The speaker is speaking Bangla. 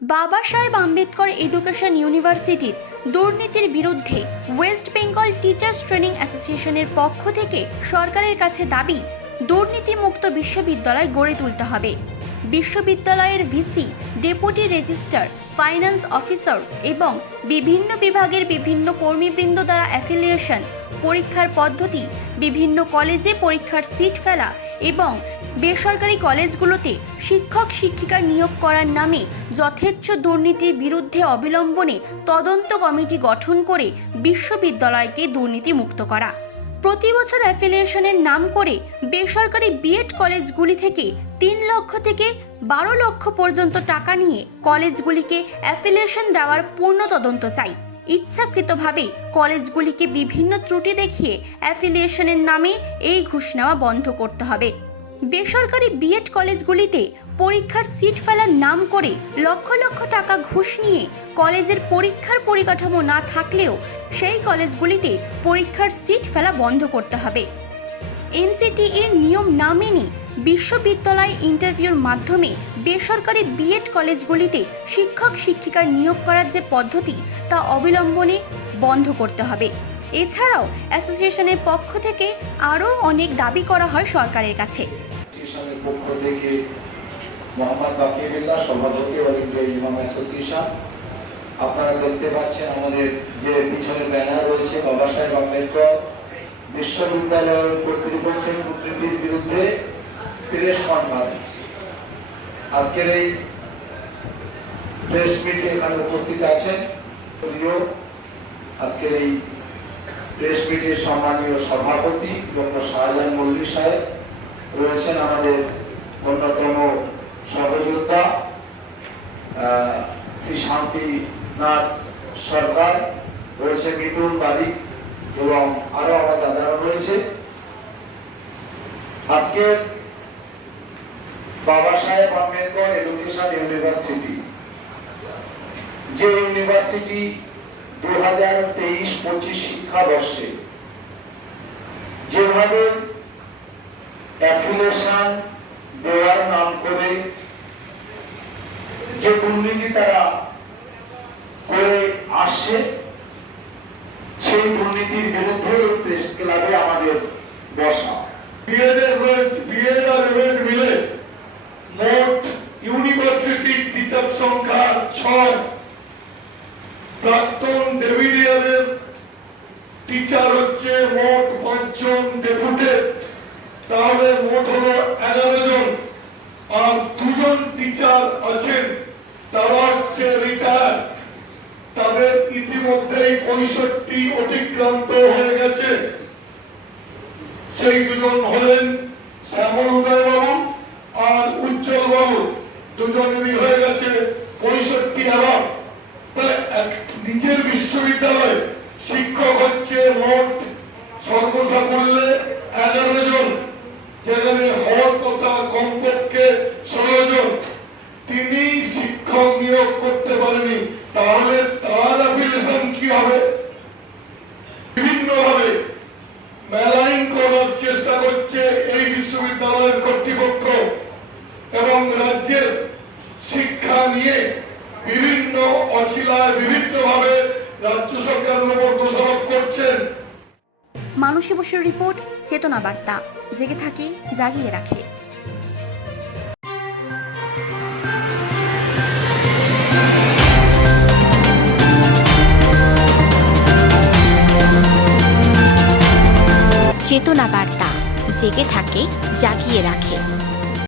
বাবা সাহেব আম্বেদকর এডুকেশন ইউনিভার্সিটির দুর্নীতির বিরুদ্ধে ওয়েস্ট বেঙ্গল টিচার্স ট্রেনিং অ্যাসোসিয়েশনের পক্ষ থেকে সরকারের কাছে দাবি, দুর্নীতিমুক্ত বিশ্ববিদ্যালয় গড়ে তুলতে হবে। বিশ্ববিদ্যালয়ের VC, deputy registrar, finance officer এবং বিভিন্ন বিভাগের বিভিন্ন কর্মীবৃন্দ দ্বারা অ্যাফিলিয়েশন, পরীক্ষার পদ্ধতি, বিভিন্ন কলেজে পরীক্ষার সিট ফেলা এবং বেসরকারি কলেজগুলোতে শিক্ষক শিক্ষিকা নিয়োগ করার নামে যথেচ্ছ দুর্নীতির বিরুদ্ধে অবিলম্বনে তদন্ত কমিটি গঠন করে বিশ্ববিদ্যালয়কে দুর্নীতিমুক্ত করা। প্রতি বছর অ্যাফিলিয়েশনের নাম করে বেসরকারি বিএড কলেজগুলি থেকে 3 লক্ষ থেকে 12 লক্ষ পর্যন্ত টাকা নিয়ে কলেজগুলিকে অ্যাফিলিয়েশন দেওয়ার পূর্ণ তদন্ত চাই। ইচ্ছাকৃতভাবে কলেজগুলিকে বিভিন্ন ত্রুটি দেখিয়ে অ্যাফিলিয়েশনের নামে এই ঘুষ নেওয়া বন্ধ করতে হবে। বেসরকারি বিএড কলেজগুলিতে পরীক্ষার সিট ফেলার নাম করে লক্ষ লক্ষ টাকা ঘুষ নিয়ে কলেজের পরীক্ষার পরিকাঠামো না থাকলেও সেই কলেজগুলিতে পরীক্ষার সিট ফেলা বন্ধ করতে হবে। এনসিটিইর নিয়ম না মেনে বিশ্ববিদ্যালয় ইন্টারভিউর মাধ্যমে বেসরকারি বিএড কলেজগুলিতে শিক্ষক শিক্ষিকা নিয়োগ করার যে পদ্ধতি তা অবিলম্বনে বন্ধ করতে হবে। এছাড়াও অ্যাসোসিয়েশনের পক্ষ থেকে আরও অনেক দাবি করা হয় সরকারের কাছে। আপনারা দেখতে পাচ্ছেন আমাদের যে পিছনে ব্যানার রয়েছে বাবা সাহেব আম্বেদকর বিশ্ববিদ্যালয়ের কর্তৃপক্ষের দুর্নীতির বিরুদ্ধে প্রেস কনফারেন্স। আজকের এই প্রেস মিটে এখানে উপস্থিত আছেন আজকের এই প্রেস মিটের সম্মানীয় সভাপতি ডক্টর শাহজাহান মল্লিক সাহেব রয়েছেন, আমাদের অন্যতম সহযোদ্ধা শ্রী শান্তিনাথ সরকার রয়েছে, মিটুল বারিক এবং আরো আমার দাদারা রয়েছে। আজকে বাবা সাহেব আম্বেদকর এডুকেশন ইউনিভার্সিটি, যে ইউনিভার্সিটি 2023-25 শিক্ষাবর্ষে যেভাবে অ্যাফিলিয়েশন দেওয়ার নাম করে যে দুর্নীতি তারা করে আসছে, সেই দুর্নীতির বিরুদ্ধে প্রেস ক্লাবে আমাদের বসা। বিএড আর এমএড মিলে মোট ইউনিভার্সিটির টিচার সংখ্যা 6, প্রাক্তন ডেভিডিয়ারের টিচার হচ্ছে মোট 5 জন, ডেপুটেড তাহলে মোট হলো 11 জন, আর 2 জন টিচার আছেন তারা হচ্ছে রিটায়ার্ড, তাদের ইতিমধ্যেই 65 অতিক্রান্ত হয়ে গেছে। সেই 2 জন হলেন শ্যামল উদয় বাবু আর উজ্জ্বল বাবু, 2 জনেরই হয়ে গেছে 65 অ্যাওয়ার্ড। নিজের বিশ্ববিদ্যালয়ে শিক্ষক হচ্ছে মোট সর্বসাকুল্যে 11 জন, যেখানে হওয়ার কথা কমপক্ষে 16 জন। তিনি শিক্ষক নিয়োগ করতে পারেনি, তাহলে তার অ্যাফিলিয়েশন কি হবে? বিভিন্নভাবে মেলাইন করার চেষ্টা করছে এই বিশ্ববিদ্যালয়ের কর্তৃপক্ষ এবং রাজ্যের শিক্ষা নিয়ে বিভিন্ন অছিলায় বিভিন্নভাবে রাজ্য সরকারের উপর দোষারোপ করছেন। মানসী বসুর রিপোর্ট, চেতনা বার্তা, জেগে থাকে জাগিয়ে রাখে। চেতনা বার্তা, জেগে থাকে জাগিয়ে রাখে।